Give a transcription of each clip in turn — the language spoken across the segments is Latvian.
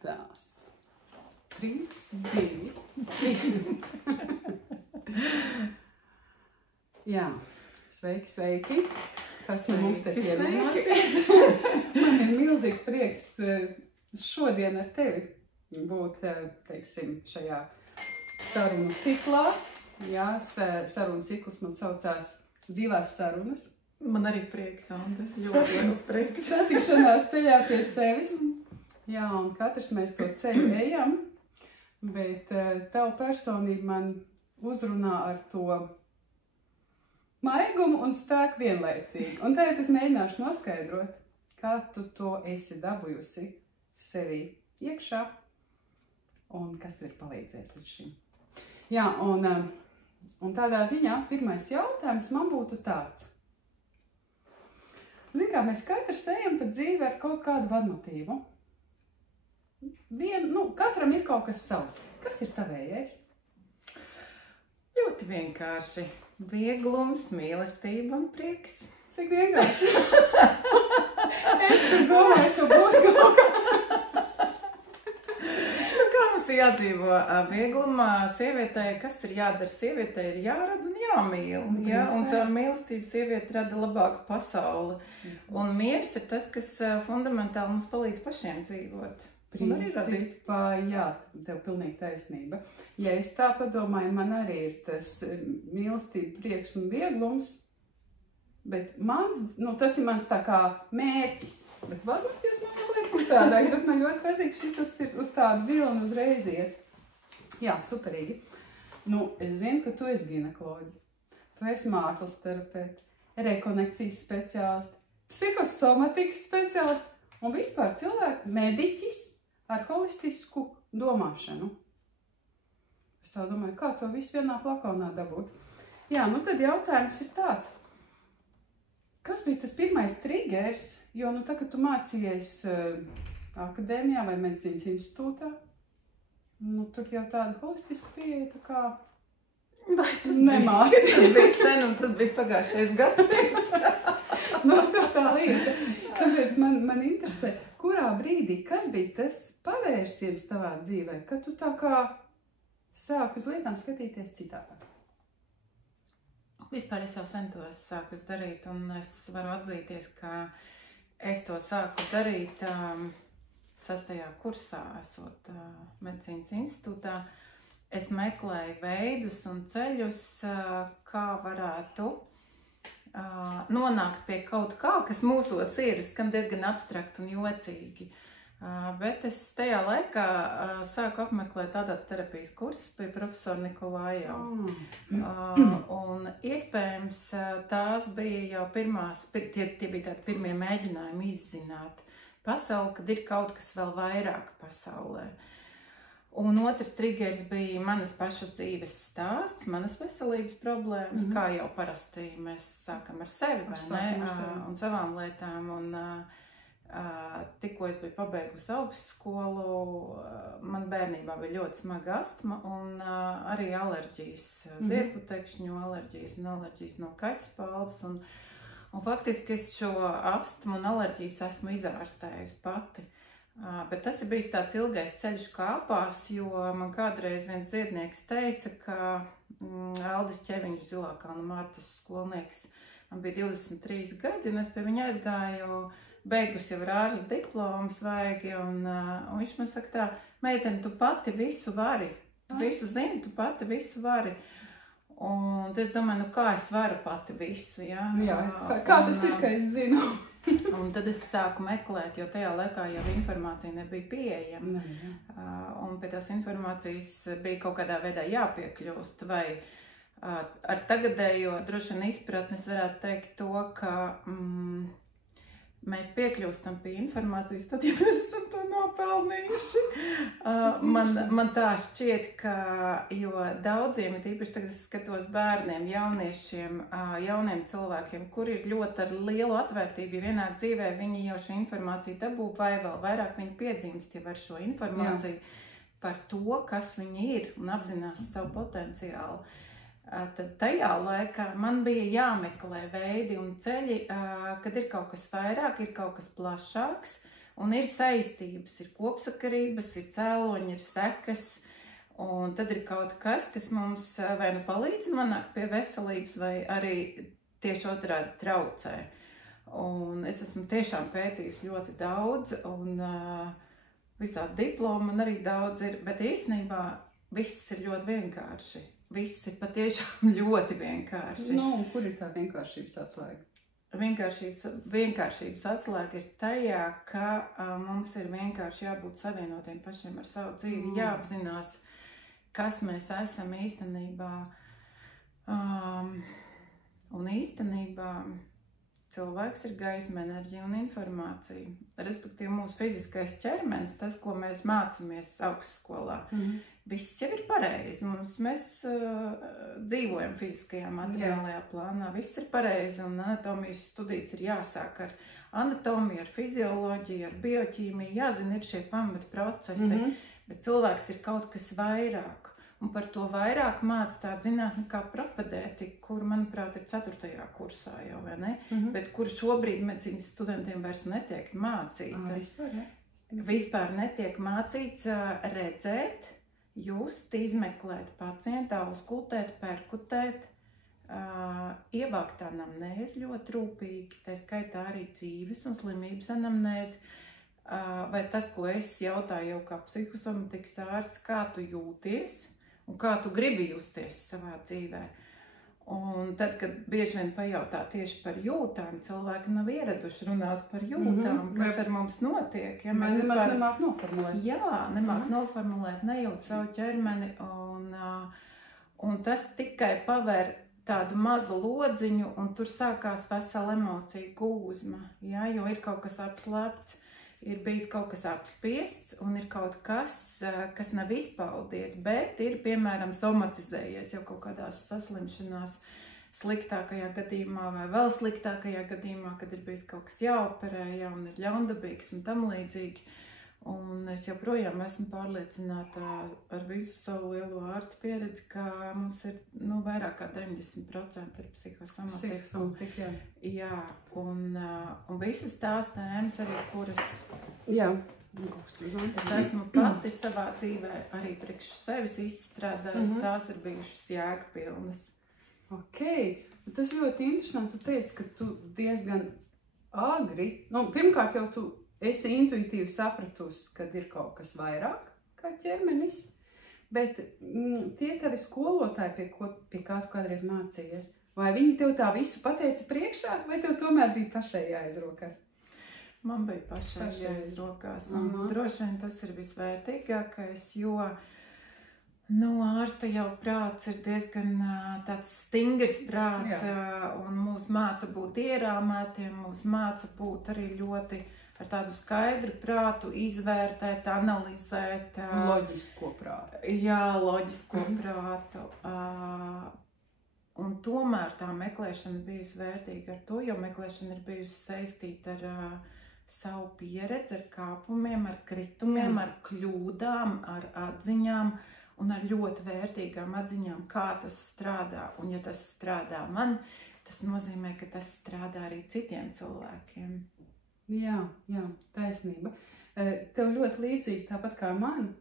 Tās. 3, 2, 1. Jā, sveiki. Kas mums te pievienosies? Man ir milzīgs prieks šodien ar tevi būt, teiksim, šajā sarunu ciklā. Jā, sarunu cikls man saucās Dzīvās sarunas. Man arī prieks, Anda. Ļoti liels prieks. Satikšanās ceļā pie sevis. Jā, un katrs mēs to ceļu ejam, bet tava personība man uzrunā ar to maigumu un spēku vienlaicīgi. Un tagad es mēģināšu noskaidrot, kā tu to esi dabūjusi sevī iekšā un kas tev ir palīdzējis līdz šim. Jā, un tādā ziņā pirmais jautājums man būtu tāds. Zini kā, mēs katrs ejam pa dzīvi ar kaut kādu vadmotīvu. Katram ir kaut kas savs. Kas ir tavējais? Ļoti vienkārši. Vieglums, mīlestība un prieks. Cik vienkārši? Es tur domāju, ka būs kaut kā. Kā mums ir jādzīvo vieglumā sievietei, kas ir jādara sievietei, ir jārada un jāmīl. Ja? Un caur mīlestību sieviete rada labāku pasauli. Un miers ir tas, kas fundamentāli mums palīdz pašiem dzīvot. Principā, jā, tev pilnīgi taisnība. Ja es tā padomāju, man arī ir tas mīlestība, prieks un vieglums, bet tas ir mans tā kā mērķis. Bet varbūt tas man mazliet citādāks, bet man ļoti patīk, šitas ir uz tādu vilnu uzreiz iet. Jā, superīgi. Es zinu, ka tu esi ginekoloģi, tu esi mākslas terapeiti, rekonekcijas speciālisti, psihosomatikas speciālisti un vispār cilvēku mediķis ar holistisku domāšanu. Es tā domāju, kā to visu vienā flakonā dabūt. Jā, tad jautājums ir tāds. Kas bija tas pirmais triggers? Jo, tā, kad tu mācījies akadēmijā vai medicīnas institūtā, tur jau tāda holistiska pieeja tā kā nemācīja. Tas bija sen un tas bija pagājušais gadsimts. Tas tā lieta. Tāpēc man interesē, kurā brīdī, kas bija tas pavērsiens tavā dzīvē, kad tu tā kā sāki uz lietām skatīties citādāk? Vispār es jau sen to sāku darīt, un es varu atzīties, ka es to sāku darīt 6. kursā, esot medicīnas institūtā. Es meklēju veidus un ceļus, kā varētu nonākt pie kaut kā, kas mūsos ir, skan diezgan abstrakt un jocīgi. Bet es tajā laikā sāku apmeklēt ADAT terapijas kursus pie profesora Nikolājeva. Un iespējams tās bija jau tie bija tādi pirmie mēģinājumi izzināt pasauli, kad ir kaut kas vēl vairāk pasaulē. Un otrs triggers bija manas pašas dzīves stāsts, manas veselības problēmas, kā jau parasti mēs sākam ar sevi, vai ne, un savām lietām. Un tikko es biju pabeigusi augstskolu, man bērnībā bija ļoti smaga astma un arī alerģijas, zierputekšņu alerģijas un alerģijas no kaķspalvas. Un faktiski es šo astmu un alerģijas esmu izārstējusi pati. Bet tas ir bijis tāds ilgais ceļš kāpās, jo man kādreiz viens ziednieks teica, ka Aldis Ķeviņš, Zilākalna Mārtas skolnieks, man bija 23 gadi, un es pie viņa aizgāju, beigus jau ar ārzes diplomu svaigi, un viņš man saka tā, meitene, tu pati visu vari, tu visu zini, tu pati visu vari. Un es domāju, kā es varu pati visu, jā? Jā, kā tas ir, ka es zinu? Un tad es sāku meklēt, jo tajā laikā jau informācija nebija pieejama. Un pie tās informācijas bija kaut kādā veidā jāpiekļūst, vai ar tagadējo droši vien izpratnes varētu teikt to, ka mēs piekļūstam pie informācijas, tad, ja mēs esam to nopelnījuši. Man tā šķiet, ka, jo daudziem, īpaši tagad es skatos bērniem, jauniešiem, jauniem cilvēkiem, kuri ir ļoti ar lielu atvērtību, ja vienāk dzīvē viņi jau šo informāciju dabū, vai vēl vairāk viņi piedzimst jau ar šo informāciju par to, kas viņi ir un apzinās savu potenciālu. Tad tajā laikā man bija jāmeklē veidi un ceļi, kad ir kaut kas vairāk, ir kaut kas plašāks, Un ir saistības, ir kopsakarības, ir cēloņi, ir sekas, un tad ir kaut kas mums vai nu palīdz nonākt pie veselības, vai arī tieši otrādi traucē. Un es esmu tiešām pētījusi ļoti daudz, un visādi diplomi un arī daudz ir, bet īstenībā viss ir ļoti vienkārši. Viss ir patiešām ļoti vienkārši. Nu, kur ir tā vienkāršības atslēga? Vienkāršības atslēga ir tajā, ka mums ir vienkārši jābūt savienotiem pašiem ar savu dzīvi, jāapzinās, kas mēs esam īstenībā. Un īstenībā cilvēks ir gaisma, enerģija un informācija. Respektīvi, mūsu fiziskais ķermenis, tas, ko mēs mācāmies augstskolā, viss jau ir pareizi. Mēs dzīvojam fiziskajā materiālajā plānā, viss ir pareizi, un anatomijas studijas ir jāsāk ar anatomiju, ar fizioloģiju, ar bioķīmiju, jāzina, ir šie pamatprocesi, bet cilvēks ir kaut kas vairāk. Un par to vairāk māca tāda zinātne kā propedētika, kur, manuprāt, ir 4. kursā jau, vai ne? Bet kur šobrīd medicīnas studentiem vairs netiek mācīta. Vispār netiek mācīts redzēt, just, izmeklēt pacientu, auskultēt, perkutēt, ievākt anamnēzi ļoti rūpīgi, tā skaitā arī dzīves un slimības anamnēzi. Vai tas, ko es jautāju jau kā psihosomatikas ārsts, kā tu jūties? Un kā tu gribi justies savā dzīvē. Un tad, kad bieži vien pajautā tieši par jūtām, cilvēki nav ieraduši runāt par jūtām, kas ar mums notiek. Ja mēs nemaz nemāk noformulēt. Jā, nemāk noformulēt, nejūt savu ķermeni. Un tas tikai paver tādu mazu lodziņu, un tur sākās vesela emocija gūzma. Ja, jo ir kaut kas apslēpts. Ir bijis kaut kas apspiests un ir kaut kas, kas nav izpaudies, bet ir, piemēram, somatizējies jau kaut kādās saslimšanās sliktākajā gadījumā vai vēl sliktākajā gadījumā, kad ir bijis kaut kas jāoperē, ja, un ir ļaundabīgs un tam līdzīgi. Un es joprojām esmu pārliecināta ar visu savu lielo ārstu pieredzi, ka mums ir vairāk kā 90% ir psihosomatika. Jā, un visas tās tēmas arī, kuras es esmu pati savā dzīvē arī priekš sevis izstrādājusi, tās ir bijušas jēgpilnas. Ok, tas ļoti interesanti. Tu teici, ka tu diezgan agri, pirmkārt jau tu esi intuitīvi sapratusi, kad ir kaut kas vairāk kā ķermenis, bet tie tavi skolotāji, pie kā tu kādreiz mācījies, vai viņi tev tā visu pateica priekšā, vai tev tomēr bija pašai jāizrokās? Man bija pašai jāizrokās, un droši vien tas ir visvērtīgākais, jo ārsta jau prāts ir diezgan tāds stingrs prāts, un mūs māca būt ierāmētiem, mūs māca būt arī ļoti ar tādu skaidru prātu, izvērtēt, analizēt. Loģisko prātu. Jā, loģisko prātu. Un tomēr tā meklēšana bijusi vērtīga ar to, jo meklēšana ir bijusi saistīta ar savu pieredzi, ar kāpumiem, ar kritumiem, ar kļūdām, ar atziņām un ar ļoti vērtīgām atziņām, kā tas strādā. Un ja tas strādā man, tas nozīmē, ka tas strādā arī citiem cilvēkiem. Jā, taisnība. Tev ļoti līdzīgi, tāpat kā man,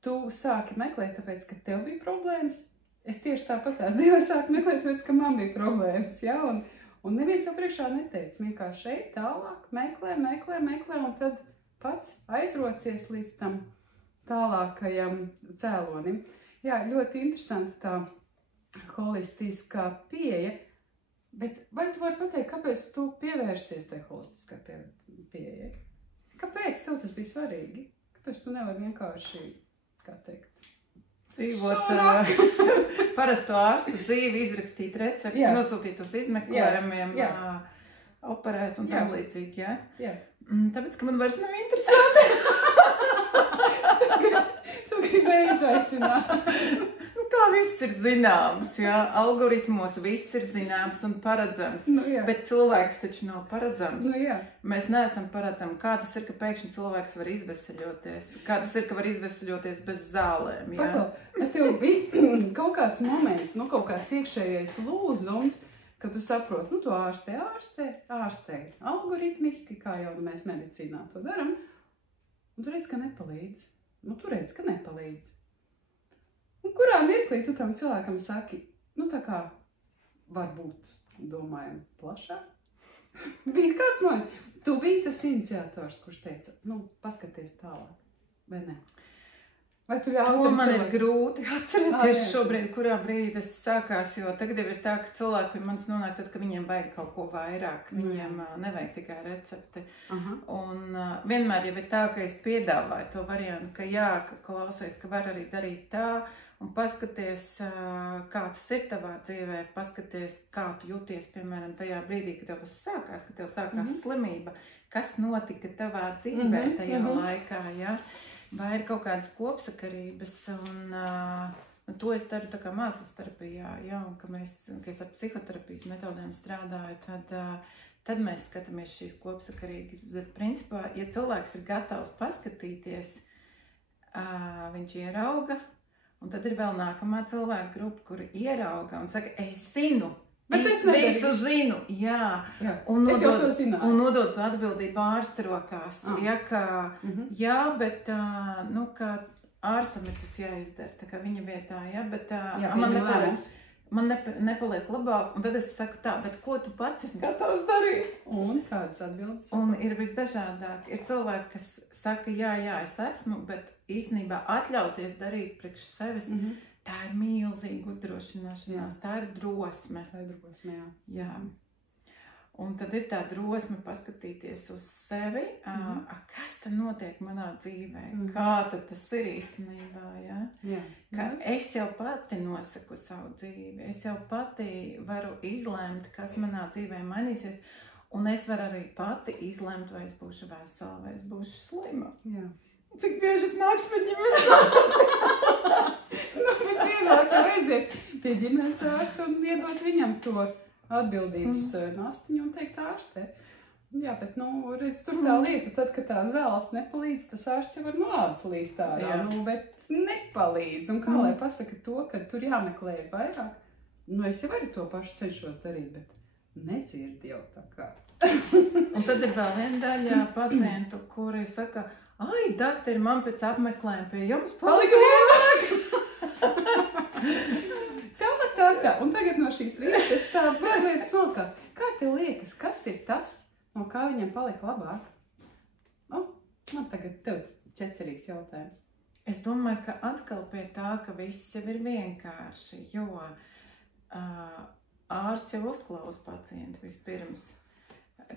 tu sāki meklēt, tāpēc, ka tev bija problēmas. Es tieši tāpat tās dzīvē sāku meklēt, tāpēc, ka man bija problēmas, jā, un neviens jau priekšā neteica, vienkārši šeit tālāk meklē, un tad pats aizrocies līdz tam tālākajam cēlonim. Jā, ļoti interesanti tā holistiskā pieeja. Bet vai tu vari pateikt, kāpēc tu pievērsies tai holistiskai pieejai? Kāpēc tev tas bija svarīgi? Kāpēc tu nevari vienkārši, kā teikt, dzīvot parasto ārstu dzīvi, izrakstīt recepti, nosūtīt uz izmeklējumiem, operēt un tam līdzīgi, jā? Tāpēc, ka man vairs nav interesanti. Tu gribēji izaicināt. Kā viss ir zināms, jā, algoritmos viss ir zināms un paredzams, bet cilvēks taču nav paredzams. Mēs neesam paredzami. Kā tas ir, ka pēkšņi cilvēks var izveseļoties? Kā tas ir, ka var izveseļoties bez zālēm? Bet tev bija kaut kāds moments, kaut kāds iekšējais lūzums, kad tu saproti, tu ārstē algoritmiski, kā jau mēs medicīnā to daram, Un tu redz, ka nepalīdz. Nu, tu redz, ka nepalīdz. Un kurā mirklī tu tam cilvēkam saki, nu tā kā varbūt domājam plašāk? Bija kāds moments. Tu biji tas iniciators, kurš teica, nu, paskaties tālāk, vai ne? Vai tu ļauj To man ir cilvēku? grūti atcerēties šobrīd, kurā brīdī tas sākās, jo tagad jau ir tā, ka cilvēki pie manis nonāk tad, ka viņiem vajag kaut ko vairāk, viņiem nevajag tikai recepti. Un vienmēr jau ir tā, ka es piedāvāju to variantu, ka jā, ka klausies, ka var arī darīt tā, un paskaties, kā tas ir tavā dzīvē, paskaties, kā tu jūties, piemēram, tajā brīdī, kad tev tas sākās, kad tev sākās slimība, kas notika tavā dzīvē tajā laikā, ja? Vai ir kaut kādas kopsakarības, un to es daru tā kā mākslas terapijā, ja? Un ka es ar psihoterapijas metodēm strādāju, tad mēs skatāmies šīs kopsakarības, bet principā, ja cilvēks ir gatavs paskatīties, viņš ierauga, un tad ir vēl nākamā cilvēka grupa, kuri ierauga un saka, es zinu, bet es visu zinu, jā. Un es jau to zināju. Un nodot to atbildību ārsta rokās, ja, ka, jā, bet, nu, ka ārstam ir tas jāizdara, tā kā viņa vietā, ja, bet man nepaliek labāk, un tad es saku tā, bet ko tu pats esi gatavs darīt? Un kādas atbildes? Un ir visdažādāk. Ir cilvēki, kas saka, jā, es esmu, bet īstenībā atļauties darīt priekš sevis, tā ir milzīga uzdrošināšanās, tā ir drosme. Tā ir drosme, jā. Un tad ir tā drosme paskatīties uz sevi, kas tad notiek manā dzīvē, kā tad tas ir īstenībā, ja? Ka es jau pati nosaku savu dzīvi, es jau pati varu izlemt, kas manā dzīvē mainīsies, un es varu arī pati izlemt, vai es būšu vesela, vai es būšu slima. Jā. Cik bieži es nākšu pie ģimenes ārsta? Nu, bet vienāk jau aiziet pie ģimenes ārsta un iedot viņam to atbildības nastiņu un teikt ārstē. Jā, bet, nu, redz, tur tā lieta, tad, kad tā zāles nepalīdz, tas ārsts jau var no ādas līst ārā, nu, bet nepalīdz. Un kā lai pasaka to, ka tur jāmeklē ir vairāk? Nu, es jau arī to pašu cenšos darīt, bet nedzird jau tā kā. Un tad ir vēl viena daļa pacientu, kuri saka, ai, daktari, man pēc apmeklējuma pie jums palika labāk. Tā. Un tagad no šīs lietas tā mazliet sokā. Kā tev liekas, kas ir tas, no kā viņam palika labāk? Man tagad tev ķecerīgs jautājums. Es domāju, ka atkal pie tā, ka viss jau ir vienkārši, jo ārsts jau uzklaus pacientu vispirms.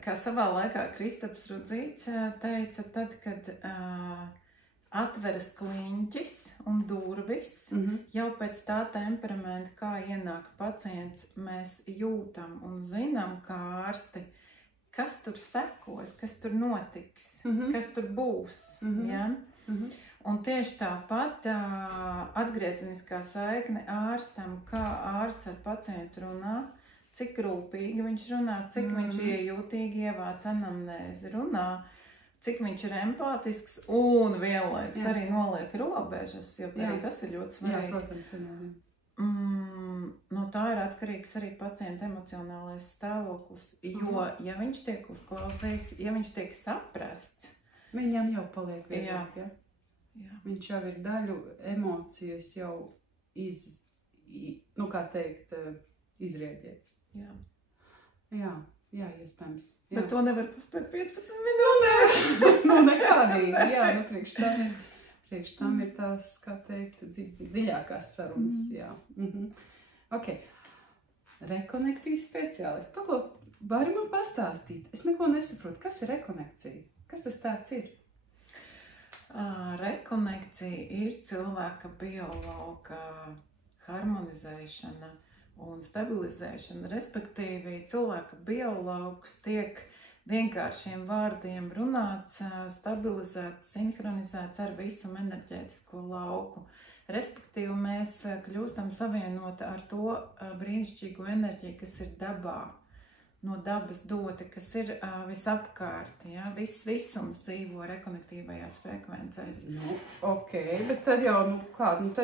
Kā savā laikā Kristaps Rudzīts teica, tad, kad atveras kliņķis un durvis, jau pēc tā temperamenta, kā ienāk pacients, mēs jūtam un zinām, kā ārsti, kas tur sekos, kas tur notiks, kas tur būs. Ja? Un tieši tāpat atgriezeniskā saikne ārstam, kā ārsts ar pacientu runā, cik rūpīgi viņš runā, cik viņš iejūtīgi ievāc anamnēzi runā, cik viņš ir empātisks un vienlaikus arī noliek robežas, jo arī tas ir ļoti svarīgi. Jā, protams, No tā ir atkarīgs arī pacienta emocionālais stāvoklis, jo, ja viņš tiek uzklausīts, ja viņš tiek saprasts, viņam jau paliek vieglāk, ja? Viņš jau ir daļu emocijas jau izrēģējis. Jā, iespējams. Bet to nevar paspēt 15 minūtēs. Nu, nekādīgi, jā, priekš tam ir tās, kā teikt, dziļākās sarunas, jā. Ok, rekonekcijas speciālists. Paklaus, vari man pastāstīt? Es neko nesaprotu. Kas ir rekonekcija? Kas tas tāds ir? Rekonekcija ir cilvēka biologa harmonizēšana un stabilizēšana, respektīvi cilvēka biologs tiek vienkāršiem vārdiem runāts, stabilizēts, sinhronizēts ar visu enerģētisko lauku. Respektīvi mēs kļūstam savienoti ar to brīnišķīgo enerģiju, kas ir dabā, no dabas dota, kas ir visapkārt, ja? Visums dzīvo rekonektīvajās frekvencēs. Nu, ok, bet tad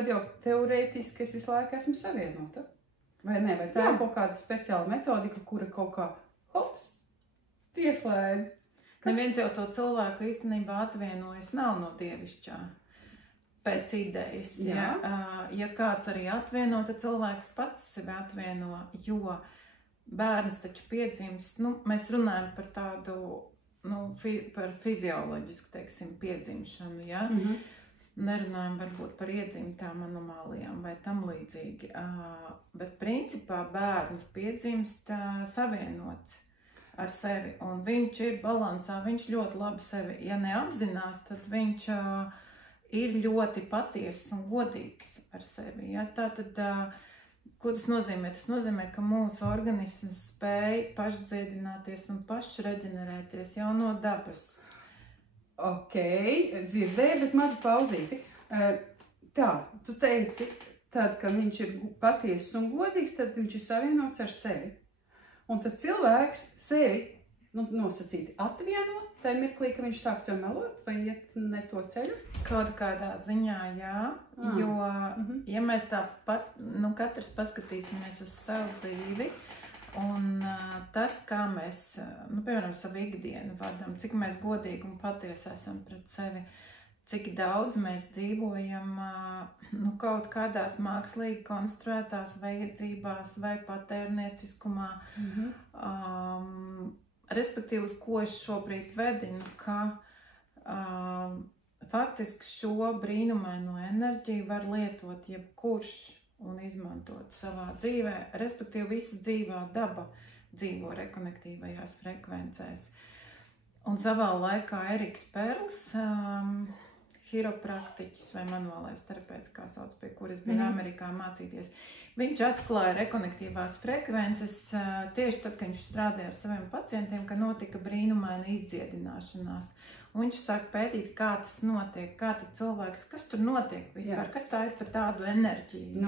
jau teorētiski es visu laiku esmu savienota. Vai ne? Vai tā ir kaut kāda speciāla metodika, kura kaut kā, hops, pieslēdz? Neviens jau to cilvēku īstenībā atvienojas nav no dievišķā pēc idejas. Ja kāds arī atvieno, tad cilvēks pats sevi atvieno, jo bērns taču piedzimst, mēs runājam par tādu, par fizioloģisku, teiksim, piedzimšanu, ja? Nerunājam varbūt par iedzimtām anomālijām vai tam līdzīgi, bet principā bērns piedzimst savienots ar sevi, un viņš ir balansā, viņš ļoti labi sevi, ja neapzinās, tad viņš ir ļoti patiess un godīgs ar sevi. Ja? Tātad, ko tas nozīmē? Tas nozīmē, ka mūsu organisms spēj pašdziedināties un pašreģenerēties jau no dabas. Ok, dzirdēju, bet mazu pauzīti. Tā, tu teici, tad, ka viņš ir patiess un godīgs, tad viņš ir savienots ar sevi. Un tad cilvēks sevi, nosacīti atvieno, tajā mirklī, ka viņš sāk sev melot vai iet ne to ceļu? Kaut kādā ziņā, jā, jo, ja mēs tāpat, katrs paskatīsimies uz savu dzīvi, un tas, kā mēs, piemēram, savu ikdienu vadam, cik mēs godīgi un patiesi esam pret sevi, cik daudz mēs dzīvojam kaut kādās mākslīgi konstruētās vajadzībās vai patērnieciskumā. Respektīvi, uz ko es šobrīd vedinu, ka faktiski šo brīnumaino enerģiju var lietot jebkurš un izmantot savā dzīvē. Respektīvi, visa dzīvā daba dzīvo rekonektīvajās frekvencēs. Un savā laikā Eriks Perls, hiropraktiķis vai manuālais terapeits, kā sauc, pie kuras bija Amerikā mācīties, viņš atklāja rekonektīvās frekvences tieši tad, kad viņš strādāja ar saviem pacientiem, ka notika brīnumaina izdziedināšanās. Un viņš sāk pētīt, kā tas notiek, kā tad cilvēks, kas tur notiek vispār, kas tā ir par tādu enerģiju.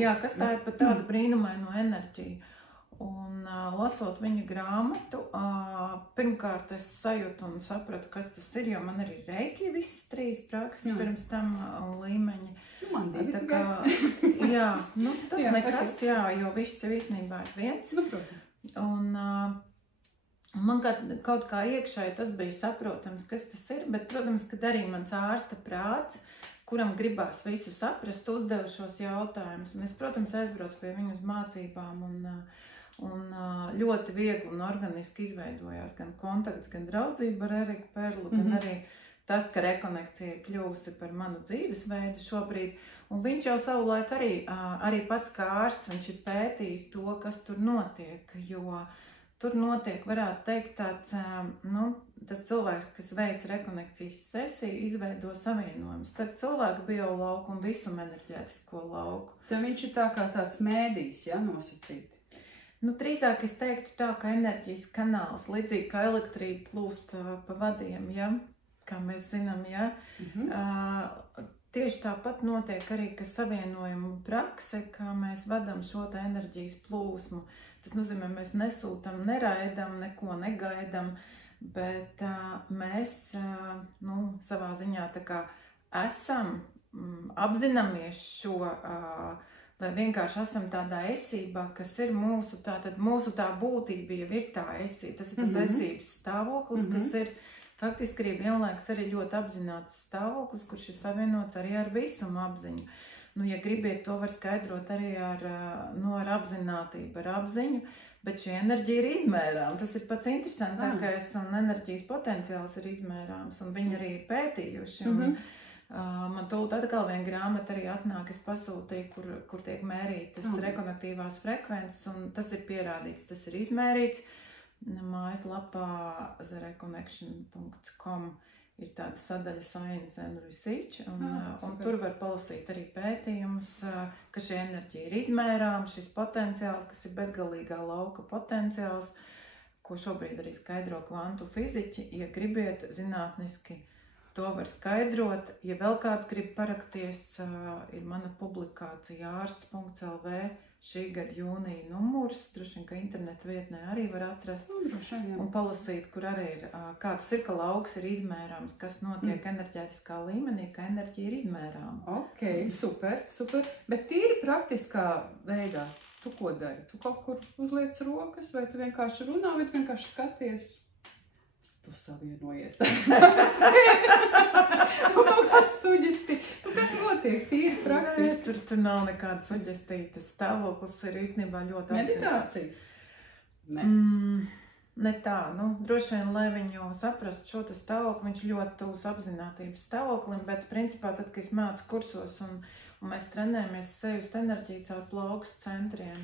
Jā, kas tā ir par tādu brīnumaino enerģiju. Un lasot viņa grāmatu, pirmkārt es sajūtu un sapratu, kas tas ir, jo man arī reiki visas 3 prakses pirms tam līmeņi. Man divi tikai. Jā, tas nekas, jā, jo viss ir īstenībā viens. Un man kaut kā iekšēji tas bija saprotams, kas tas ir, bet, protams, kad arī mans ārsta prāts, kuram gribās visu saprast, uzdevu šos jautājumus. Un es, protams, aizbraucu pie viņu uz mācībām un ļoti viegli un organiski izveidojās gan kontakts, gan draudzība ar Eriku Perlu, gan arī tas, ka rekonekcija ir kļuvusi par manu dzīvesveidu šobrīd. Un viņš jau savulaik arī pats kā ārsts, viņš ir pētījis to, kas tur notiek, jo tur notiek, varētu teikt, tāds, tas cilvēks, kas veic rekonekcijas sesiju, izveido savienojumu starp cilvēku biolauku un visuma enerģētisko lauku. Tad viņš ir tā kā tāds mēdījis, ja, nosacīti? Drīzāk es teiktu tā, ka enerģijas kanāls, līdzīgi kā elektrība plūst pa vadiem, ja, kā mēs zinām, ja. Tieši tāpat notiek arī, ka savienojumu prakse, kā mēs vadam šo te enerģijas plūsmu. Tas nozīmē, mēs nesūtam, neraidam, neko negaidam, bet mēs, savā ziņā tā kā esam, apzināmies šo, vai vienkārši esam tādā esībā, kas ir mūsu tā būtība, jau ir tā esība. Tas ir tas esības stāvoklis, kas ir faktiski arī vienlaikus arī ļoti apzināts stāvoklis, kurš ir savienots arī ar visumu apziņu. Ja gribiet, to var skaidrot arī ar apzinātību, ar apziņu, bet šī enerģija ir izmērāma. Tas ir pats interesantākais, un enerģijas potenciāls ir izmērāms, un viņi arī ir pētījuši. Man tūlīt atkal viena grāmata arī atnāk, es pasūtīju, kur tiek mērītas rekonektīvās frekvences, un tas ir pierādīts, tas ir izmērīts. Mājaslapā thereconnection.com ir tāda sadaļa Science and Research, un tur var palasīt arī pētījumus, ka šī enerģija ir izmērāma, šis potenciāls, kas ir bezgalīgā lauka potenciāls, ko šobrīd arī skaidro kvantu fiziķi. Ja gribiet zinātniski, to var skaidrot. Ja vēl kāds grib parakties, ir mana publikācija ārsts.lv šī gada jūnija numurs, droši vien, ka internetu vietnē arī var atrast un palasīt, kur arī ir, kā tas ir, ka lauks ir izmērāms, kas notiek enerģētiskā līmenī, ka enerģija ir izmērāma. Ok, super. Bet tīri praktiskā veidā, tu ko dari? Tu kaut kur uzliec rokas, vai tu vienkārši runā, vai tu vienkārši skaties? Tu savienojies. Kas suģesti? Kas notiek tīri praktiski? Tur nav nekāda suģestīva. Tas stāvoklis ir īstenībā ļoti meditācija? Ne tā. Droši vien, lai viņu saprastu šo stāvokli, viņš ļoti tūs apzinātības stāvoklim, bet principā tad, kad es mācu kursos un mēs trenējamies sajust enerģiju caur plaukstu centriem,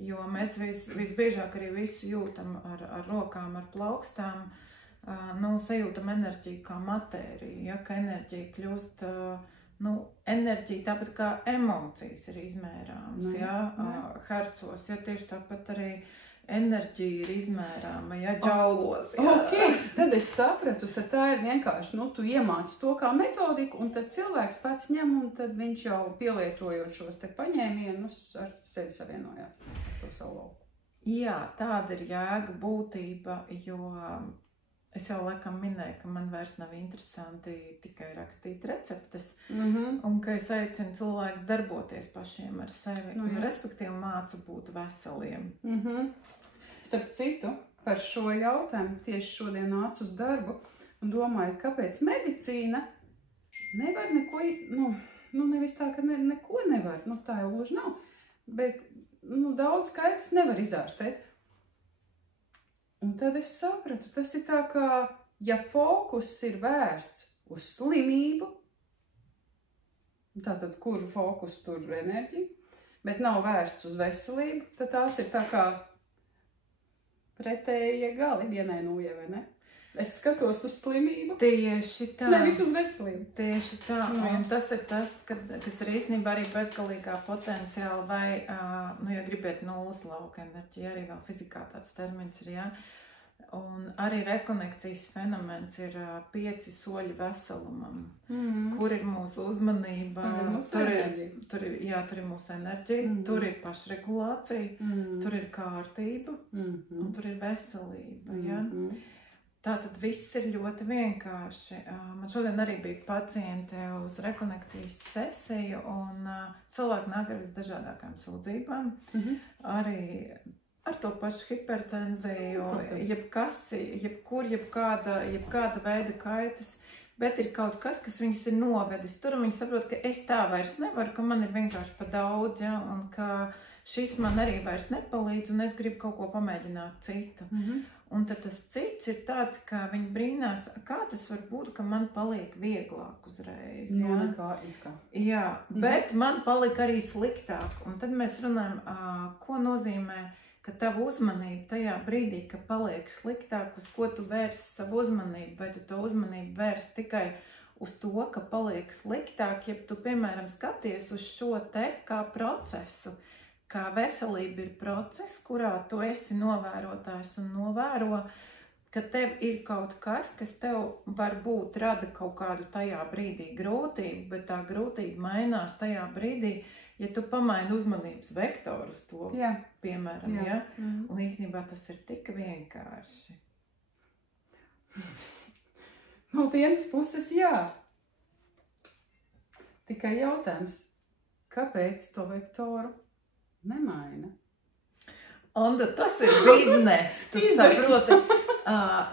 jo mēs visbiežāk arī visu jūtam ar rokām, ar plaukstām, sajūtam enerģiju kā matēriju, ja, ka enerģija kļūst, enerģija tāpat kā emocijas ir izmērāmas, hercos, ja tieši tāpat arī enerģija ir izmērāma, ja džaulos. Ja. Ok, tad es sapratu, tad tā ir vienkārši, tu iemāci to kā metodiku, un tad cilvēks pats ņem, un tad viņš jau pielietojot šos te paņēmienus ar sevi savienojās to savu lauku. Jā, tāda ir jēga būtība, jo es jau laikam minēju, ka man vairs nav interesanti tikai rakstīt receptes, un ka es aicinu cilvēkus darboties pašiem ar sevi, un respektīvi mācu būt veseliem. Starp citu, par šo jautājumu tieši šodien nācu uz darbu un domāju, kāpēc medicīna nevar neko, nevis tā, ka neko nevar, tā jau gluži nav, bet daudz skaitas nevar izārstēt. Un tad es sapratu, tas ir tā kā, ja fokus ir vērsts uz slimību, tātad kuru fokus tur enerģija, bet nav vērsts uz veselību, tad tās ir tā kā pretējie gali vienai nūjai, vai ne? Es skatos uz slimību, tieši tā. Nevis uz veselību. Tieši tā, un tas ir tas, kas ir īstenībā arī bezgalīgā potenciāla vai, ja gribiet nulles lauka enerģija, arī vēl fizikā tāds termins ir, jā. Un arī rekonekcijas fenomens ir 5 soļi veselumam, kur ir mūsu uzmanība, tur ir mūsu enerģija, tur ir pašregulācija, tur ir kārtība un tur ir veselība, ja? Tātad viss ir ļoti vienkārši. Man šodien arī bija paciente uz rekonekcijas sesiju, un cilvēki nāk ar visdažādākām sūdzībām, arī ar to pašu hipertenziju, jebkāda veida kaitas, bet ir kaut kas viņus ir novedis tur, un viņi saprot, ka es tā vairs nevaru, ka man ir vienkārši pa daudz, ja, un ka šis man arī vairs nepalīdz, un es gribu kaut ko pamēģināt citu. Un tad tas cits ir tāds, ka viņi brīnās, kā tas var būt, ka man paliek vieglāk uzreiz. Jā, bet man palika arī sliktāk. Un tad mēs runājam, ko nozīmē, ka tava uzmanība tajā brīdī, ka paliek sliktāk, uz ko tu vērsi savu uzmanību, vai tu to uzmanību vērsi tikai uz to, ka paliek sliktāk, ja tu, piemēram, skaties uz šo te kā procesu, kā veselība ir process, kurā tu esi novērotājs un novēro, ka tev ir kaut kas tev varbūt rada kaut kādu tajā brīdī grūtību, bet tā grūtība mainās tajā brīdī, ja tu pamaini uzmanības vektoru uz to, piemēram, ja? Un īstenībā tas ir tik vienkārši. No vienas puses, jā. Tikai jautājums, kāpēc to vektoru nemaina? Onda, tas ir biznes, tu saproti.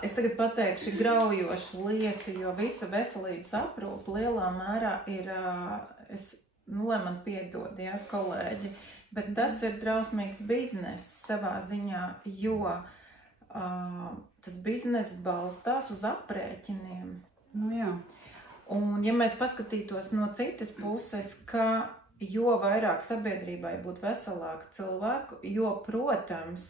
Es tagad pateikšu graujošu lietu, jo visa veselības aprūpe lielā mērā ir, lai man piedod, ja, kolēģi, bet tas ir drausmīgs biznes savā ziņā, jo tas biznes balstās uz aprēķiniem. Jā. Un ja mēs paskatītos no citas puses, ka jo vairāk sabiedrībai būtu veselāku cilvēku, jo, protams,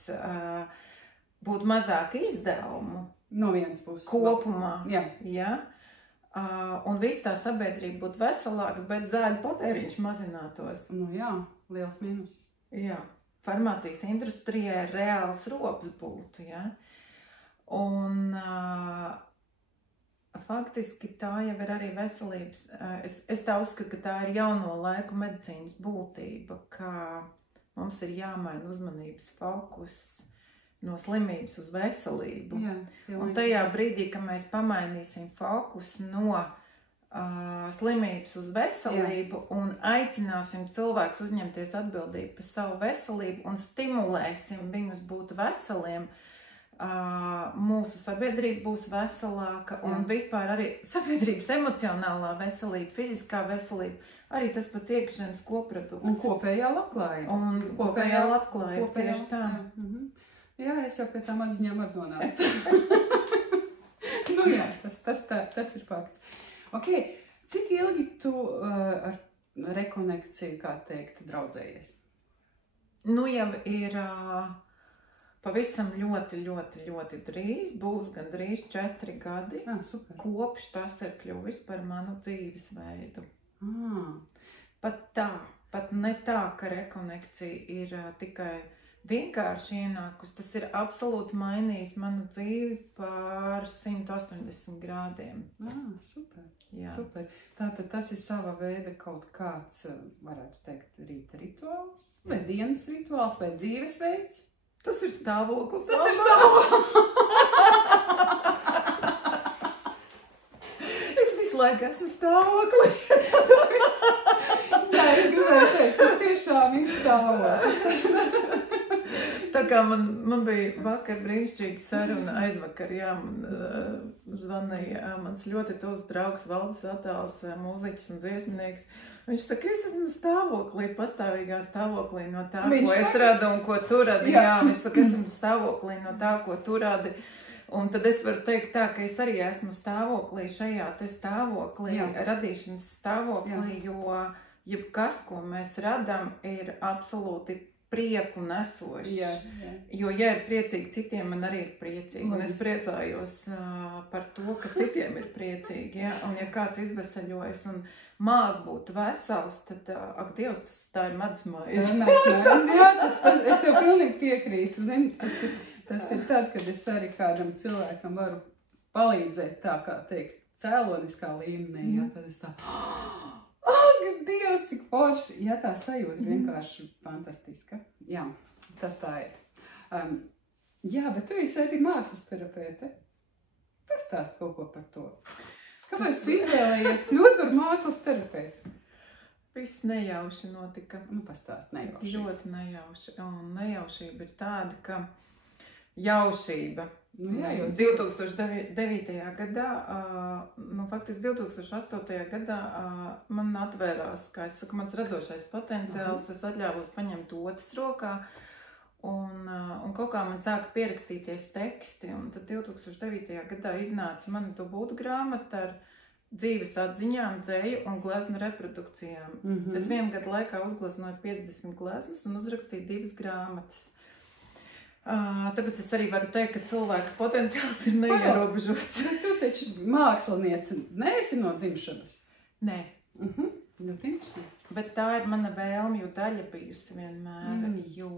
būtu mazāk izdevumu no vienas puses kopumā. Jā. Ja? Un viss tā sabiedrība būtu veselāka, bet zāļu patēriņš mazinātos. Jā, liels mīnus. Jā, farmācijas industrijai reāls rops būtu, ja? Un faktiski tā jau ir arī veselības, es tā uzskatu, ka tā ir jauno laiku medicīnas būtība, ka mums ir jāmaina uzmanības fokus no slimības uz veselību. Un tajā brīdī, ka mēs pamainīsim fokus no slimības uz veselību un aicināsim cilvēkus uzņemties atbildību par savu veselību un stimulēsim viņus būt veseliem, mūsu sabiedrība būs veselāka un vispār arī sabiedrības emocionālā veselība, fiziskā veselība, arī tas pats iekšzemes koprodukts. Un kopējā labklājība. Un kopējā labklājība, tieši tā. Jā, es jau pie tām atziņām var nonākt. Nu jā, tas ir fakts. Ok, cik ilgi tu ar rekonekciju, kā teikt, draudzējies? Nu jau ir pavisam ļoti drīz, būs gandrīz 4 gadi, Super. kopš tas ir kļuvis par manu dzīvesveidu. Pat ne tā, ka rekonekcija ir tikai vienkārši ienākus, tas ir absolūti mainījis manu dzīvi par 180 grādiem. Super. Jā. Super. Tātad tas ir sava veida kaut kāds, varētu teikt, rīta rituāls, vai dienas rituāls, vai dzīvesveids? Tas ir stāvoklis. Tas ir stāvoklis. Es visu laiku esmu stāvoklī. Jā, es gribēju teikt, tas tiešām ir stāvoklis. Tā kā man bija vakar brīnišķīga saruna, aizvakar, man zvanīja mans ļoti tuvs draugs Valdis Atāls, mūziķis un dziesminieks. Viņš saka, es esmu stāvoklī, pastāvīgā stāvoklī no tā, ko es radu un ko tu radi. Jā, viņš saka, es esmu stāvoklī no tā, ko tu radi. Un tad es varu teikt tā, ka es arī esmu stāvoklī šajā te stāvoklī, radīšanas stāvoklī, jo jebkas, ko mēs radam, ir absolūti prieku nesoši. Jo, ja ir priecīgi citiem, man arī ir priecīgi. Un es priecājos par to, ka citiem ir priecīgi. Un ja kāds izveseļojas un māk būt vesels, tad, ak, Dievs, tā ir medus mājas. Jā, es tev pilnīgi piekrītu. Zini, tas ir tad, kad es arī kādam cilvēkam varu palīdzēt tā, kā teikt, cēloniskā līmenī. Tad es tā... Dievs, cik forši! Jā, tā sajūta vienkārši fantastiska. Jā, tas tā ir. Jā, bet tu esi arī mākslas terapeite. Pastāst kaut ko par to. Kāpēc tu izvēlējies kļūt par mākslas terapeitu? Viss nejauši notika. Nu, pastāst nejauši. Ļoti nejauši. Un nejaušība ir tāda, ka jaušība. Jā, jo 2009. gadā, faktiski 2008. gadā man atvērās, kā es saku, mans radošais potenciāls, es atļāvos paņemt otras rokā un kaut kā man sāka pierakstīties teksti, un tad 2009. gadā iznāca mana dubulta grāmata ar dzīves atziņām, dzeju un gleznu reprodukcijām. Es 1 gadu laikā uzgleznoju 50 gleznas un uzrakstīju 2 grāmatas. Tāpēc es arī varu teikt, ka cilvēka potenciāls ir neierobežots. Tu taču mākslinieci neesi no dzimšanas? Nē. Bet tā ir mana vēlme, jo daļa bijusi vienmēr, jo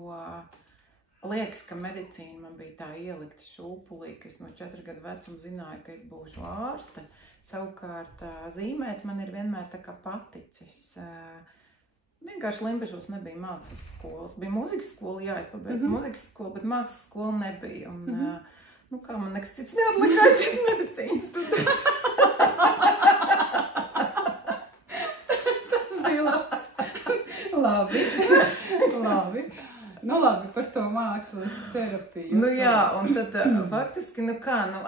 liekas, ka medicīna man bija tā ielikta šūpulī, ka es no 4 gadu vecuma zināju, ka es būšu ārste. Savukārt zīmēt man ir vienmēr tā kā paticis. Vienkārši Limbažos nebija mākslas skolas. Bija mūzikas skola, jā, es pabeidzu mūzikas skolu, bet mākslas skola nebija. Un, kā man nekas cits neatlikās, ir medicīnas studēt. Tas bija labs. Labi. Nu labi, par to mākslas terapiju. Nu jā, un tad faktiski,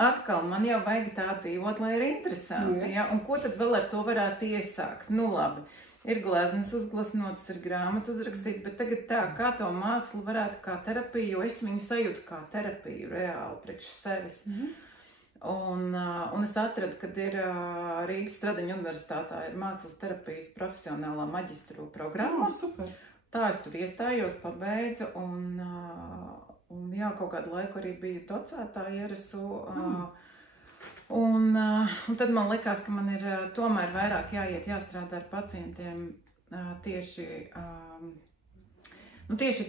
atkal man jau vajag tā dzīvot, lai ir interesanti, jā. Un ko tad vēl ar to varētu iesākt? Nu labi. Ir gleznas uzgleznotas, ir grāmatu uzrakstīt, bet tagad tā, kā to mākslu varētu kā terapiju, jo es viņu sajūtu kā terapiju reāli priekš sevis. Un es atradu, kad ir Rīgas Stradiņu universitātā ir mākslas terapijas profesionālā maģistru programma. Super. Tā es tur iestājos, pabeidzu, un jā, kaut kādu laiku arī biju docētāja RSU. Un tad man likās, ka man ir tomēr vairāk jāstrādā ar pacientiem tieši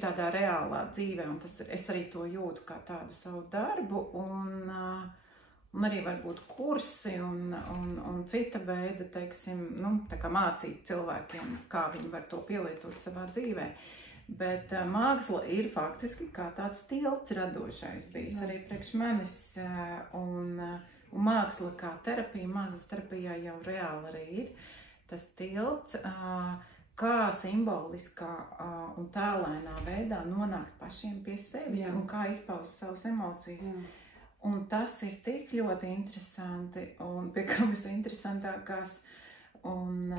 tādā reālā dzīvē, un es arī to jūtu kā tādu savu darbu, un arī varbūt kursi un cita veida, teiksim, tā kā mācīt cilvēkiem, kā viņi var to pielietot savā dzīvē. Bet māksla ir faktiski kā tāds tilts radošais bijis arī priekš manis, un māksla kā terapija, mākslas terapijā jau reāli arī ir tas tilts, kā simboliskā un tēlainā veidā nonākt pašiem pie sevis un kā izpaust savas emocijas. Un tas ir tik ļoti interesanti un pie kā visinteresantākās un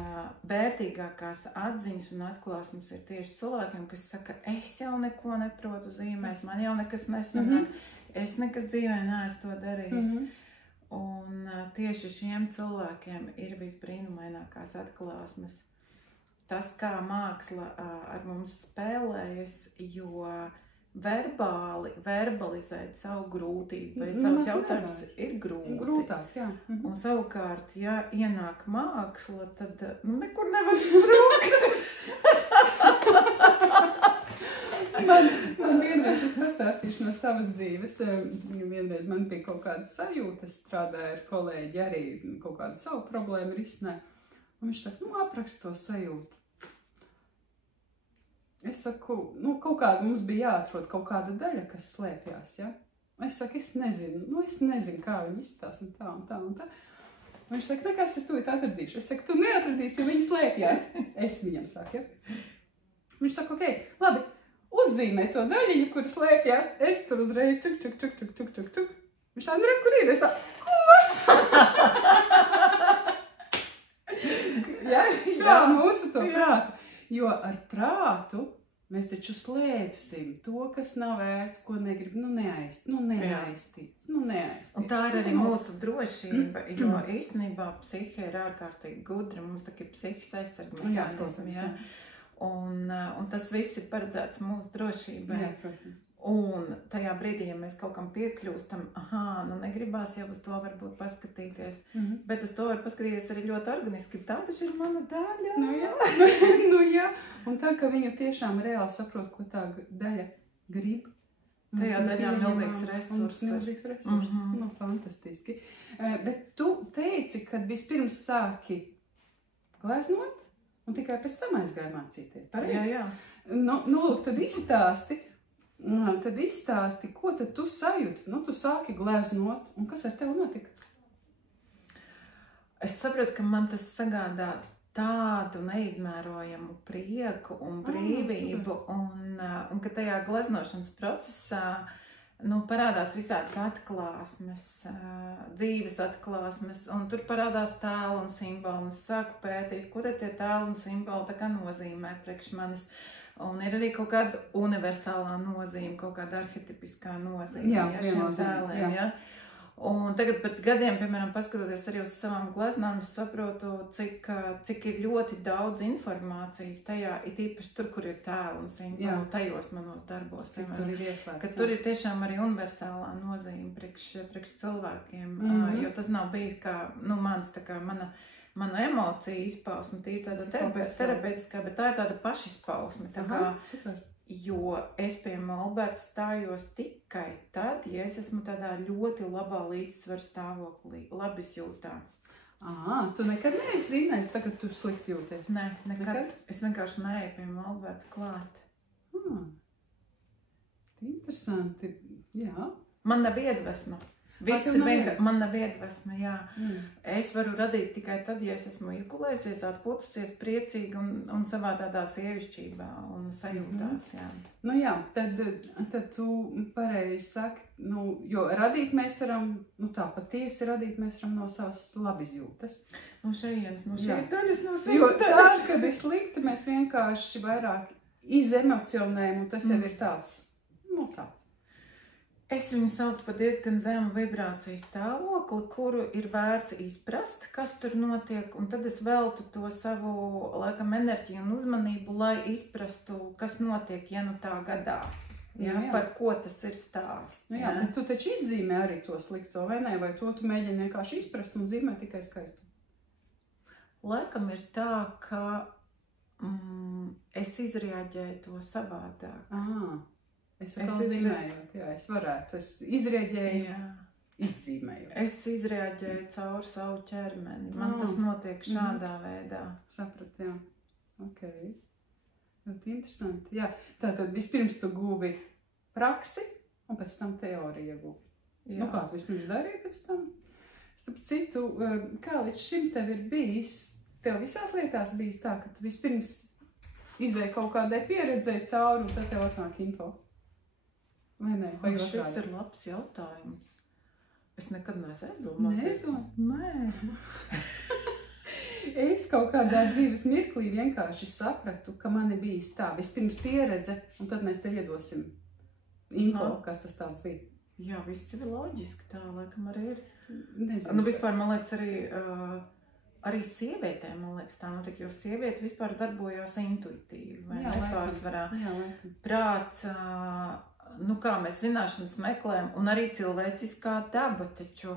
vērtīgākās atziņas un atklāsmes ir tieši cilvēkiem, kas saka, es jau neko neprotu zīmēt, man jau nekas nesanāk, es nekad dzīvē neesmu to darījis. Un tieši šiem cilvēkiem ir visbrīnumainākās atklāsmes. Tas, kā māksla ar mums spēlējas, jo verbalizēt savu grūtību vai savus jautājumus ir grūti. Grūtāk, jā. Un savukārt, ja ienāk māksla, tad nekur nevar sprūkt. Man vienreiz, es pastāstīšu no savas dzīves, vienreiz man bija kaut kāda sajūta, es strādāju ar kolēģi arī kaut kādu savu problēmu risināju. Un viņš saka, aprakst to sajūtu. Es saku, kaut kāda mums bija jāatrod kaut kāda daļa, kas slēpjās, ja? Es saku, es nezinu, kā viņi izstās un tā un tā un tā. Un viņš saka, nekas, es tūlīt atradīšu. Es saku, tu neatradīsi, ja viņi slēpjās. Es viņam saku, ja? Viņš saka, ok, labi, uzzīmē to daļiņu, kur slēpjās. Es tur uzreiz tuk. Viņš tā, re, kur ir? Es tā, ko? Jā, mūsu to prātu. Jo ar prātu mēs taču slēpsim to, kas nav vērts, ko negrib, neaiztīts. Un tā ir arī mūsu drošība, jo īstenībā psihe ir ārkārtīgi gudra, mums tā ir psihes aizsarga mehānismi, jā. Un tas viss ir paredzēts mūsu drošībai. Jā, protams. Un tajā brīdī, ja mēs kaut kam piekļūstam, negribās jau uz to varbūt paskatīties, bet uz to var paskatīties arī ļoti organiski. Tā taču ir mana daļa. Jā. Un tā, ka viņu tiešām reāli saprot, ko tā daļa grib. Tajā daļā milzīgs resurss. Fantastiski. Bet tu teici, ka vispirms sāki gleznot, un tikai pēc tam aizgāja mācīties. Pareizi? Jā. Lūk, tad izstāsti, ko tad tu sajūti? Tu sāki gleznot, un kas ar tevi notika? Es saprotu, ka man tas sagādā tādu neizmērojamu prieku un brīvību, un ka tajā gleznošanas procesā parādās visādas atklāsmes, dzīves atklāsmes, un tur parādās tēlu un simboli, un es sāku pētīt, ko tad tie tēlu un simboli tā kā nozīmē priekš manis, un ir arī kaut kāda universālā nozīme, kaut kāda arhetipiskā nozīme, šiem tēliem, ja. Un tagad pēc gadiem, piemēram, paskatoties arī uz savām gleznām, es saprotu, cik ir ļoti daudz informācijas tajā, it īpaši tur, kur ir tēli un simboli, tajos manos darbos, piemēram, ka tur ir tiešām arī universālā nozīme priekš cilvēkiem, jo tas nav bijis kā, mans tā kā mana emocija izpausme, tī tāda terapeitiskā, bet tā ir tāda pašizpausme, tā kā, jo es pie Alberta stājos tikai tad, ja es esmu tādā ļoti labā līdzsvaru stāvoklī, labi jūtā. Tu nekad neesi zinājis, tagad tu slikti jūties? Nē, nekad. Es vienkārši neeju pie Alberta klāt. Interesanti, jā. Man nav iedvesma. Viss ir vienkārši, man nav iedvesma, jā. Es varu radīt tikai tad, ja es esmu izgulējusies, atpūtusies, priecīga un savā tādā sievišķībā un sajūtās, jā. Jā, tad tu pareizi saki, jo radīt mēs varam, tā patiesi radīt mēs varam no savas labizjūtas. No šejienes, no šīs daļas, no savas daļas. Jo tas, kad ir slikti, mēs vienkārši vairāk izemocionējam, un tas jau ir tāds. Es viņu saucu par diezgan zemu vibrāciju stāvokli, kuru ir vērts izprast, kas tur notiek, un tad es veltu to savu, laikam, enerģiju un uzmanību, lai izprastu, kas notiek, ja tā gadās. Par ko tas ir stāsts. Bet tu taču izzīmē arī to slikto, vai ne? Vai to tu mēģini vienkārši izprast un zīmē tikai skaistu? Laikam ir tā, ka es izreaģēju to savādāk. Es zīmējot, es varētu. Es izrēģēju, izzīmējot. Es izrēģēju caur savu ķermeni. Man tas notiek šādā veidā. Saprat, jā. Ok. Ļoti interesanti. Jā. Tātad vispirms tu guvi praksi, un pēc tam teoriju guvi. Kā tu vispirms darīji pēc tam? Starp citu, kā līdz šim tev ir bijis, tev visās lietās bijis tā, ka tu vispirms izēj kaut kādai pieredzē cauri, un tad tev atnāk info. Vai ne? Vai šis ir labs jautājums. Es nekad neesmu aizdomājies. Nē. Es kaut kādā dzīves mirklī vienkārši sapratu, ka man ir bijis tā. Vispirms pieredze, un tad mēs te iedosim info, kas tas tāds bija. Jā, viss ir loģiski, tā laikam arī ir. Nezinu. Nu, vispār, man liekas, arī sievietēm, man liekas, tā notika, jo sieviete vispār darbojās intuitīvi, vai nepārsvarā. Prāts, nu kā mēs zināšanas meklējam, un arī cilvēciskā daba, taču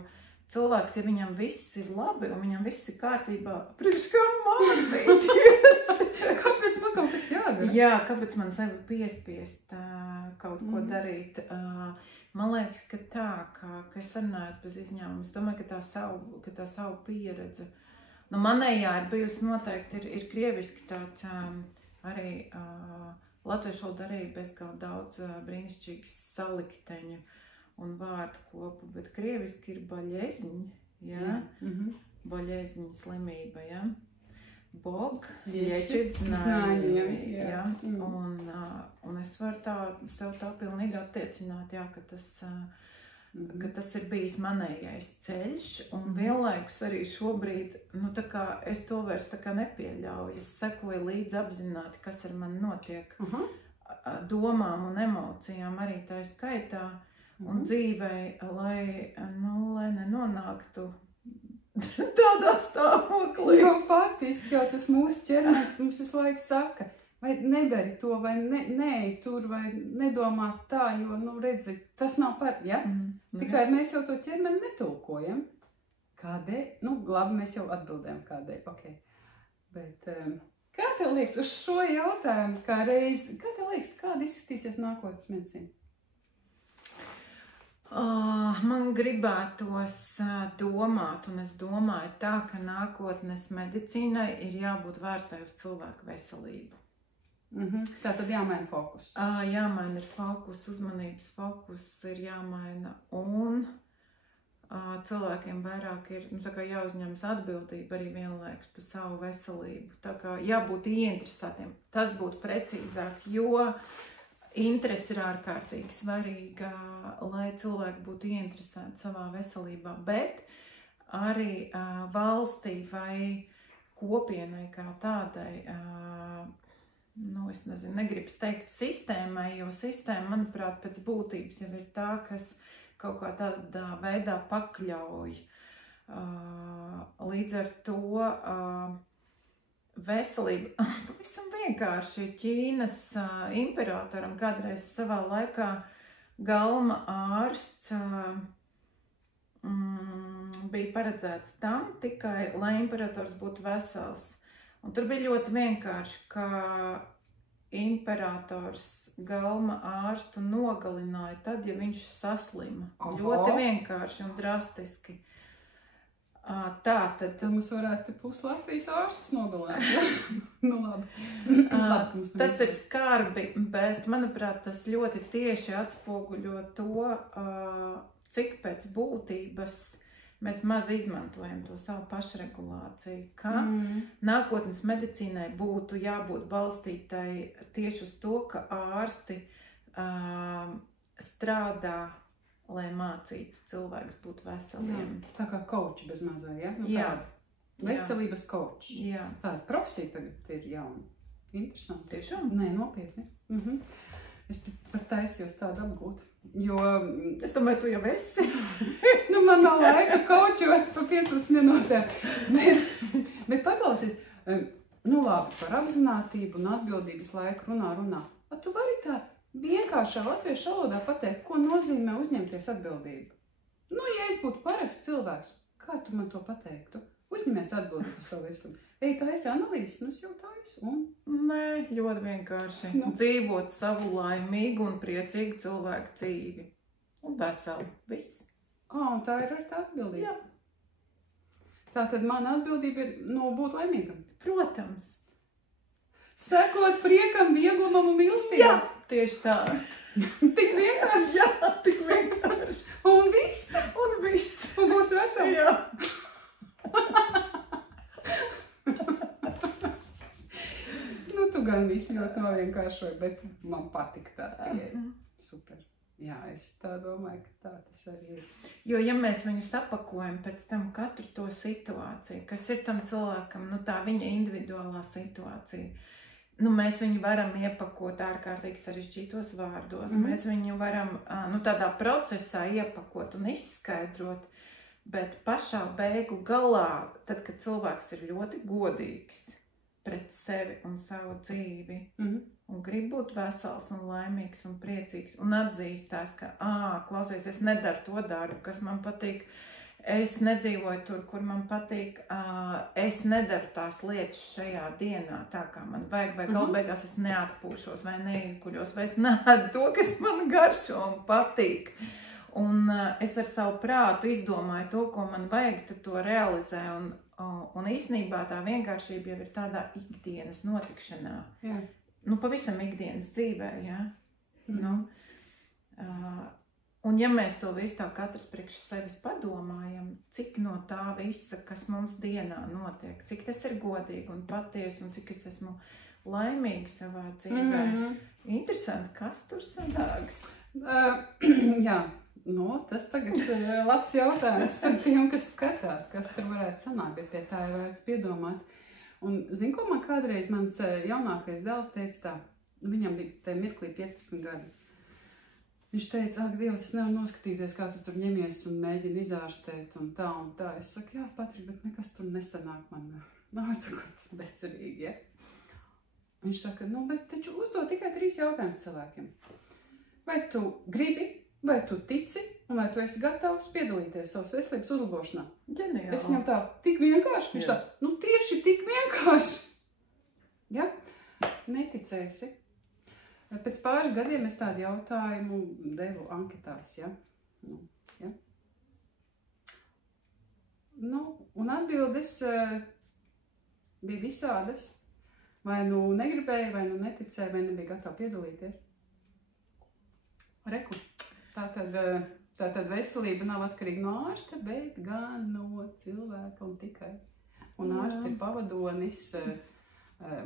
cilvēks, ja viņam viss ir labi, un viņam viss ir kārtībā, priekš kā mācīties. Kāpēc man kaut kas jādara? Jā, kāpēc man sevi piespiest kaut ko darīt? Man liekas, ka tā, ka es sarunājos bez izņēmuma, es domāju, ka tā savu pieredze. Nu, manējā ir bijusi noteikti, ir krieviski tāds arī latviešu valodā arī bezgalīgi daudz brīnišķīgas salikteņu un vārdu kopu, bet krieviski ir baļeziņi, ja? Baļeziņu slimība, ja? Bog, liečit znājumi, ja? Un es varu sev tā pilnīgi attiecināt, jā, ka tas ir bijis manējais ceļš, un vienlaikus arī šobrīd, nu tā kā es to vairs tā kā nepieļauju, es sekoju līdz apzināti, kas ar mani notiek, domām un emocijām arī tā skaitā, un dzīvei, lai nenonāktu tādā stāvoklī. Jo faktiski jau tas mūsu ķermenis mums visu laiku saka, vai nedari to, vai neej tur, vai nedomā tā, jo, nu, redzi, tas nav par, ja? Tikai mēs jau to ķermeni netulkojam. Kādēļ? Nu, labi, mēs jau atbildējam kādēļ, ok. Bet, kā tev liekas uz šo jautājumu, kā tev liekas, kāda izskatīsies nākotnes medicīna? Man gribētos domāt, un es domāju tā, ka nākotnes medicīnai ir jābūt vērstai uz cilvēku veselību. Tā tad jāmaina fokus. Jāmaina ir fokus, uzmanības fokus ir jāmaina, un cilvēkiem vairāk ir tā kā jāuzņemas atbildība arī vienlaikus par savu veselību. Tā kā jābūt ieinteresētiem. Tas būtu precīzāk, jo interese ir ārkārtīgi svarīga, lai cilvēki būtu ieinteresēti savā veselībā, bet arī valstī vai kopienai kā tādai, nu, es nezinu, negribu teikt sistēmai, jo sistēma, manuprāt, pēc būtības jau ir tā, kas kaut kā tādā veidā pakļauj. Līdz ar to veselība, pavisam vienkārši Ķīnas imperatoram kādreiz savā laikā galma ārsts bija paredzēts tam tikai, lai imperators būtu vesels. Un tur bija ļoti vienkārši, ka imperators galma ārstu nogalināja tad, ja viņš saslima. Ļoti vienkārši un drastiski. Tātad. Tad mums varētu pus Latvijas ārstus nogalināt. Nu labi. Tas ir skarbi, bet, manuprāt, tas ļoti tieši atspoguļo to, cik pēc būtības mēs maz izmantojam to savu pašregulāciju, ka nākotnes medicīnai būtu jābūt balstītai tieši uz to, ka ārsti strādā, lai mācītu cilvēkus būt veseliem. Tā kā koči bez mazā, ja? Nu, jā. Veselības koči. Jā. Tāda profesija tagad ir jauna. Interesanti. Tiešām? Nē, nopietni. Es pat taisījos tādu apgūt. Jo, es domāju, tu jau esi. Nu, man nav laika kočot pa 15 minūtēm. Bet paklausies, nu labi, par apzinātību un atbildības laiku runā. Tu vari tā vienkāršā latviešu valodā pateikt, ko nozīmē uzņemties atbildību. Nu, ja es būtu parasts cilvēks, kā tu man to pateiktu? Uzņemies atbildību par savu veselību. Ej, tā esi analīzes, nu es jau tā esmu. Nē, ļoti vienkārši. Dzīvot savu laimīgu un priecīgu cilvēku dzīvi. Un veselu. Viss. Un tā ir ar tā atbildība? Jā. Tātad mana atbildība ir, būt laimīgam? Protams. Sekot priekam, vieglumam un mīlestībai? Jā, tieši tā. Tik vienkārši? Jā, tik vienkārši. Un viss? Un viss. Un būs veseli? Jā. Nu, tu tu gan visu ļoti novienkāršoji, bet man patika tā pieeja. Super. Jā, es tā domāju, ka tā tas arī ir. Jo, ja mēs viņus apakojam pēc tam katru to situāciju, kas ir tam cilvēkam, tā viņa individuālā situācija, mēs viņu varam iepakot ārkārtīgi sarežģītos vārdos, mēs viņu varam, tādā procesā iepakot un izskaidrot, bet pašā beigu galā, tad, kad cilvēks ir ļoti godīgs pret sevi un savu dzīvi, un grib būt vesels un laimīgs un priecīgs, un atzīstās, ka, klausies, es nedaru to darbu, kas man patīk, es nedzīvoju tur, kur man patīk, es nedaru tās lietas šajā dienā tā, kā man vajag, vai galbeigās es neatpūšos, vai neizguļos, vai es neēdu to, kas man garšo un patīk. Un es ar savu prātu izdomāju to, ko man vajag, tad to realizē, un īstenībā tā vienkāršība jau ir tādā ikdienas notikšanā. Jā. Pavisam ikdienas dzīvē, jā. Un ja mēs to visu tā katrs priekš sevis padomājam, cik no tā visa, kas mums dienā notiek, cik tas ir godīgi un patiesi, un cik es esmu laimīgi savā dzīvē. Interesanti, kas tur sanāks? Jā. Tas tagad ir labs jautājums tiem, kas skatās, kas tur varētu sanākt, bet pie tā ir vērts piedomāt. Un, zin, ko man kādreiz mans jaunākais dēls teica tā, viņam bija tajā mirklī 15 gadi. Viņš teica, ak, Dievs, es nevaru noskatīties, kā tu tur ņemies un mēģini izārstēt un tā un tā. Es saku, jā, Patrik, bet nekas tur nesanāk man. Nācakot, bezcerīgi, ja? Viņš saka, bet taču uzdod tikai 3 jautājumus cilvēkiem. Vai tu gribi? Vai tu tici, un vai tu esi gatavs piedalīties savas veselības uzlabošanā? Ģeniāli. Es viņam tā, tik vienkārši, viņš tā, tieši tik vienkārši. Ja? Neticēsi. Pēc pāris gadiem es tādu jautājumu devu anketās, ja? Un atbildes bija visādas. Vai negribēja, vai neticēja, vai nebija gatava piedalīties. Reku. Tātad veselība nav atkarīga no ārsta, bet gan no cilvēka un tikai. Un ārsts ir pavadonis,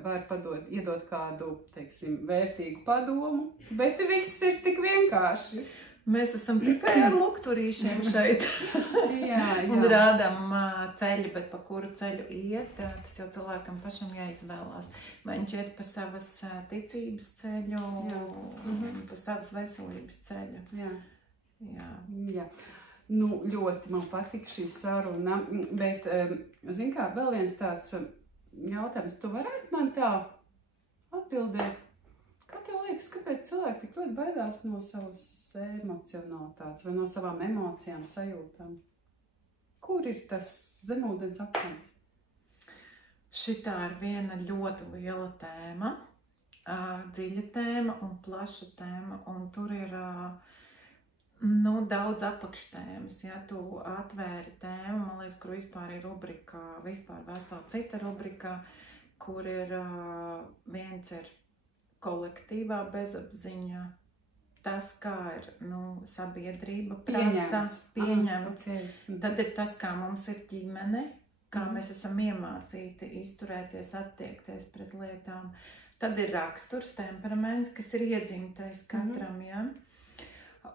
var iedot kādu, teiksim, vērtīgu padomu, bet viss ir tik vienkārši. Mēs esam tikai ar lukturīšiem šeit. Jā. Un rādām ceļu, bet pa kuru ceļu iet, tas jau cilvēkam pašam jāizvēlās. Vai viņš iet pa savas ticības ceļu, pa savas veselības ceļu. Jā. Ļoti man patika šī saruna, bet, zin kā, vēl viens tāds jautājums, tu varētu man tā atbildēt? Kā tev liekas, kāpēc cilvēki tik ļoti baidās no savas emocionalitātes vai no savām emocijām, sajūtām? Kur ir tas zemūdens akmens? Šitā ir viena ļoti liela tēma, dziļa tēma un plaša tēma, un tur ir daudz apakštēmas. Ja tu atvēri tēmu, man liekas, kur vispār ir rubrika, vispār vesela cita rubrika, kur ir viens ir kolektīvā bezapziņa, tas, kā ir sabiedrība prasa, pieņemts. Tad ir tas, kā mums ir ģimene, kā mēs esam iemācīti izturēties, attiekties pret lietām. Tad ir raksturs, temperaments, kas ir iedzimtais katram, ja?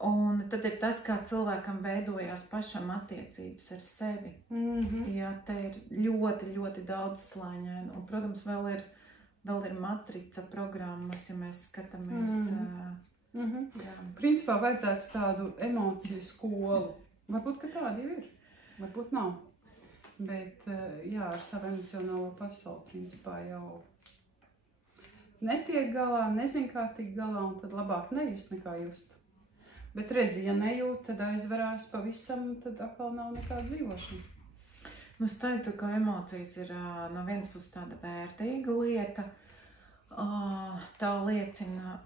Un tad ir tas, kā cilvēkam veidojās pašam attiecības ar sevi. Ja, te ir ļoti, ļoti daudz slāņaini. Un, protams, vēl ir matrica programmas, ja mēs skatāmies. Principā vajadzētu tādu emociju skolu. Varbūt, ka tāda jau ir. Varbūt nav. Bet, ar savu emocionālo pasauli, principā jau netiek galā, nezin kā tikt galā, un tad labāk nejust nekā just. Bet redzi, ja nejūt, tad aizvarās pavisam, tad atkal nav nekāda dzīvošana. Es teiktu, ka emocijas ir no vienas puses tāda vērtīga lieta. Tā liecina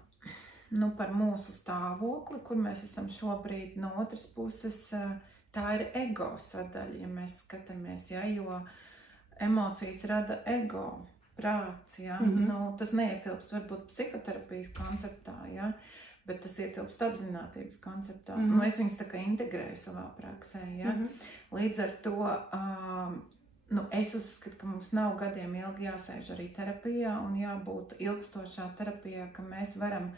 par mūsu stāvokli, kur mēs esam šobrīd. No otras puses, tā ir ego sadaļa, ja mēs skatāmies, jo emocijas rada ego, prāts. Tas neietilpst varbūt psihoterapijas konceptā, bet tas ietilpst apzinātības konceptā. Es viņus tā kā integrēju savā praksē. Līdz ar to es uzskatu, ka mums nav gadiem ilgi jāsēž arī terapijā un jābūt ilgstošā terapijā, ka mēs varam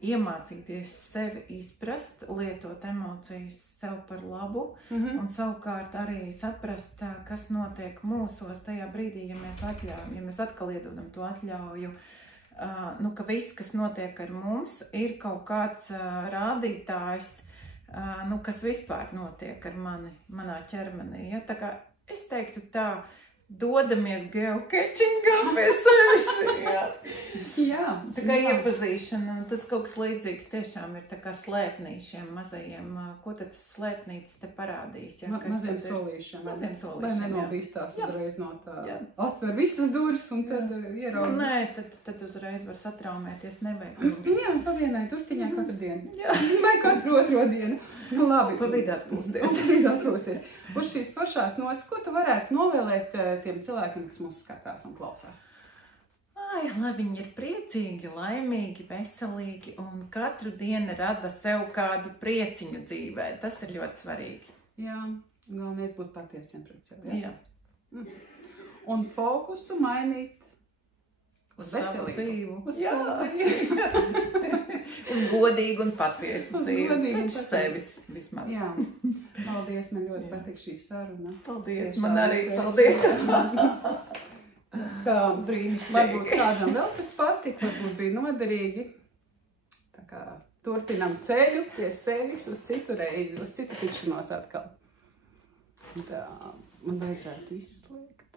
iemācīties sevi izprast, lietot emocijas sev par labu un savukārt arī saprast, kas notiek mūsos tajā brīdī, ja mēs atļaujam, ja mēs atkal iedodam to atļauju, ka viss, kas notiek ar mums, ir kaut kāds rādītājs, kas vispār notiek ar mani, manā ķermenī. Ja? Tā kā es teiktu tā, dodamies geocachingā pie sevis. Jā. Tā kā iepazīšana, tas kaut kas līdzīgs tiešām ir tā kā slēpnī šiem mazajiem. Ko tad tas slēpnītis te parādīs? Ja? Maziem solīšiem. Maziem solīšiem, lai nenobīstās uzreiz no tā. Atver visas durvis un tad ieraugi. Nē, tad uzreiz var satraumēties, nevajag. Jā, pa vienai turtiņai katru dienu. Jā. Vai katru otro dienu. Labi. Pa vidu atpūsties. Pa vidu atpūsties. Uz šīs pašās nots, ko tu varētu novēlēt tiem cilvēkiem, kas mūs skatās un klausās? Lai viņi ir priecīgi, laimīgi, veselīgi un katru dienu rada sev kādu prieciņu dzīvē. Tas ir ļoti svarīgi. Jā, galvenais būt patiesiem pret sevi. Jā. Un fokusu mainīt uz savu dzīvu. Uz savu dzīvu. Uz godīgu un patiesu dzīvi. Uz sevis vismaz. Jā. Paldies, man ļoti patīk šī saruna. Paldies, man arī paldies. Tā brīnišķīgi. Varbūt kādam vēl tas patika, varbūt bija noderīgi. Tā kā turpinam ceļu pie sevis uz citu reizi, uz citu tikšanos atkal. Tā, man vajadzētu izslēgt.